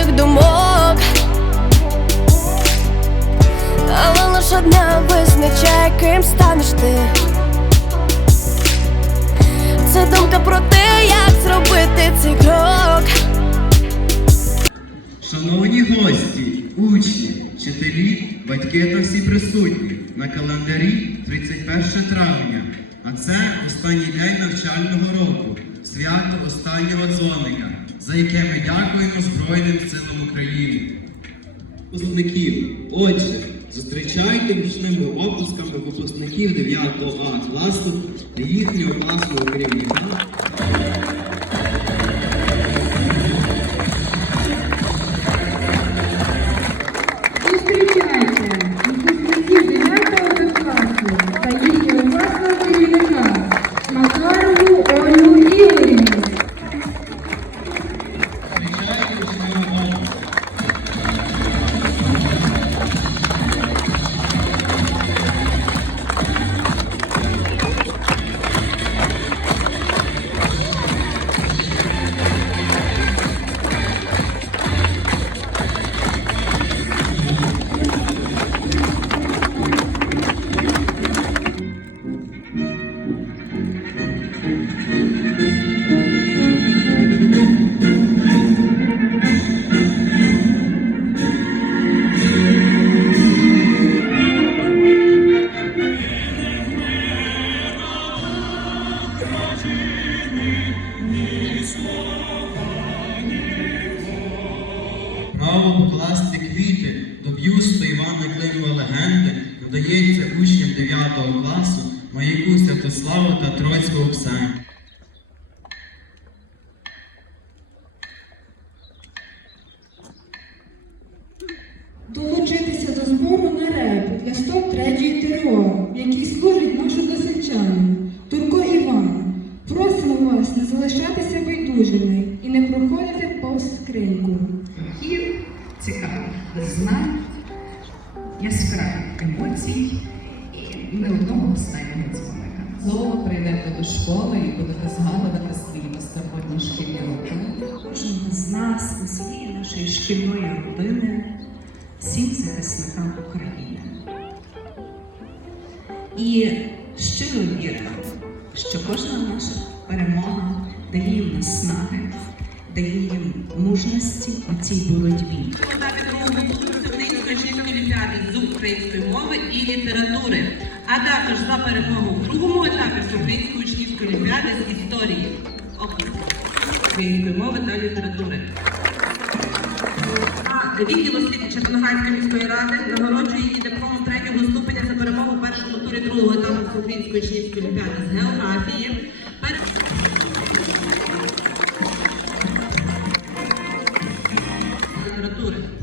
Різних думок. Але лиш одна визначає, ким станеш ти. Це думка про те, як зробити цей крок. Шановні гості, учні, вчителі, батьки та всі присутні на календарі 31 травня. А це останній день навчального року, свято останнього дзвоника, за яке ми дякуємо Збройним силам України. Випускників. Отже, зустрічайте річними опусками випускників 9 А класу та їхнього класного керівника. Івана легенди надається учням 9 класу Маяку Святославу та Троцького Оксані. Долучитися до збору на реп для 103-ї ТРО, в якій служить нашу досвідчанин Турко Іван. Просимо вас не залишатися байдужими і не проходити повз скриньку. Архів цікавих знань, яскравих емоцій і не одного останнього дзвоника. Знову прийдете до школи і будете згадувати свої безтурботні шкільні роки. Кожен з нас у своїй нашої шкільної родини всім захисникам України. І щиро віримо, що кожна наша перемога дає їм наснаги, дає їм мужності у цій боротьбі. Подати другому туру Всеукраїнської жінської олімпіади з української мови і літератури, а також за перемогу в другому етапі Всеукраїнської учнівської олімпіади з історії української мови та літератури. А відділ освіти Червоноградської міської ради нагороджує її дипломом третього ступеня за перемогу в першому турі другого етапу Всеукраїнської учнівської олімпіади з географії. Літератури.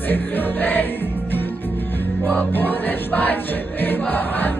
Цих людей, бо будеш бачити багато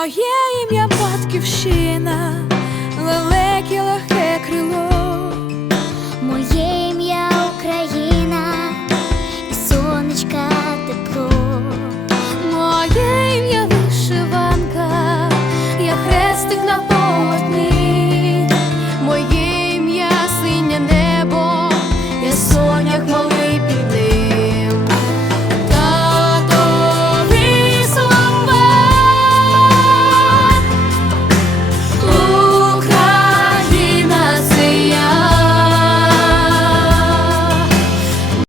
Моє ім'я батьківщина, великі легкі.